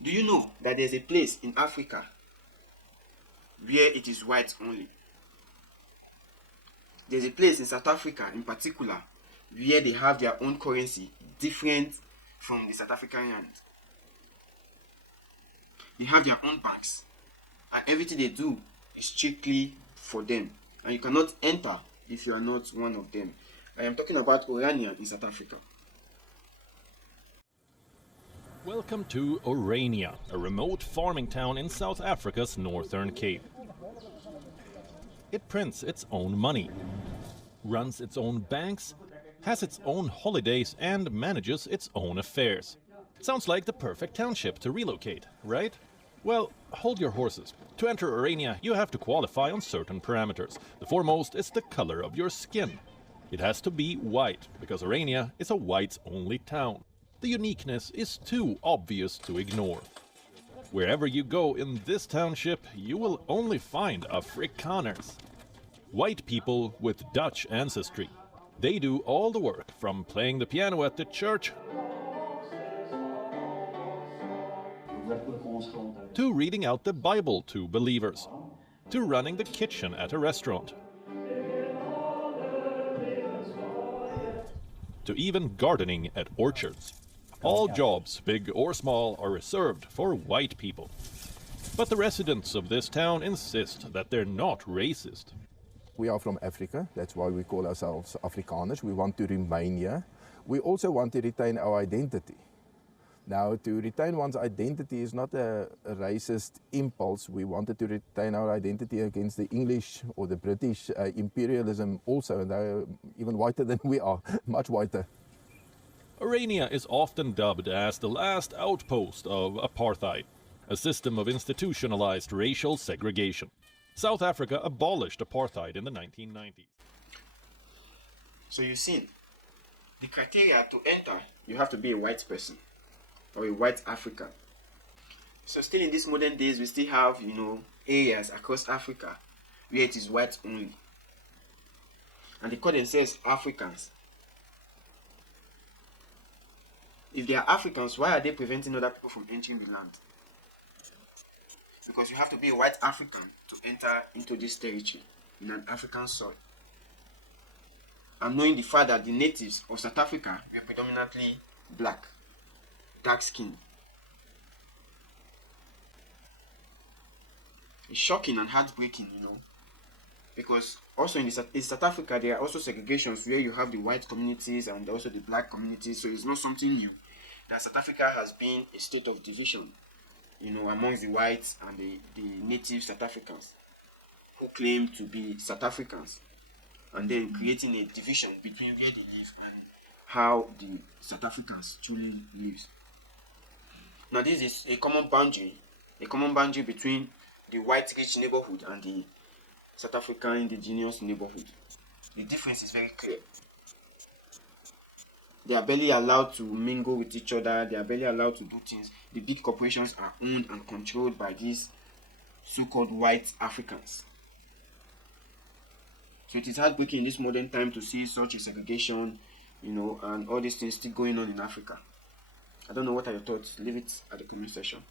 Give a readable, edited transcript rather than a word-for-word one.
Do you know that there's a place in Africa where it is white only? There's a place in South Africa in particular where they have their own currency different from the South African rand. They have their own banks, and everything they do is strictly for them, and you cannot enter if you are not one of them. I am talking about Orania in South Africa. Welcome to Orania, a remote farming town in South Africa's Northern Cape. It prints its own money, runs its own banks, has its own holidays, and manages its own affairs. Sounds like the perfect township to relocate, right? Well, hold your horses. To enter Orania, you have to qualify on certain parameters. The foremost is the color of your skin. It has to be white, because Orania is a whites-only town. The uniqueness is too obvious to ignore. Wherever you go in this township, you will only find Afrikaners. White people with Dutch ancestry. They do all the work, from playing the piano at the church to reading out the Bible to believers, to running the kitchen at a restaurant, to even gardening at orchards. All jobs, big or small, are reserved for white people. But the residents of this town insist that they're not racist. We are from Africa, that's why we call ourselves Afrikaners. We want to remain here. We also want to retain our identity. Now, to retain one's identity is not a racist impulse. We wanted to retain our identity against the English or the British imperialism also, and they're even whiter than we are, much whiter. Orania is often dubbed as the last outpost of apartheid, a system of institutionalized racial segregation. South Africa abolished apartheid in the 1990s. So you see, the criteria to enter, you have to be a white person or a white African. So still in these modern days, we still have, areas across Africa where it is white only. And they call themselves Africans. If they are Africans, why are they preventing other people from entering the land? Because you have to be a white African to enter into this territory in an African soil. And knowing the fact that the natives of South Africa were predominantly black, dark skinned. It's shocking and heartbreaking, because also in South Africa there are also segregations where you have the white communities and also the black communities, so it's not something new. That South Africa has been a state of division, amongst the whites and the native South Africans who claim to be South Africans, and then creating a division between where they live and how the South Africans truly live. Now this is a common boundary between the white rich neighborhood and the South African indigenous neighborhood. The difference is very clear. They are barely allowed to mingle with each other. They are barely allowed to do things. The big corporations are owned and controlled by these so-called white Africans. So it is heartbreaking in this modern time to see such a segregation, and all these things still going on in Africa. I don't know, what are your thoughts? Leave it at the comment section.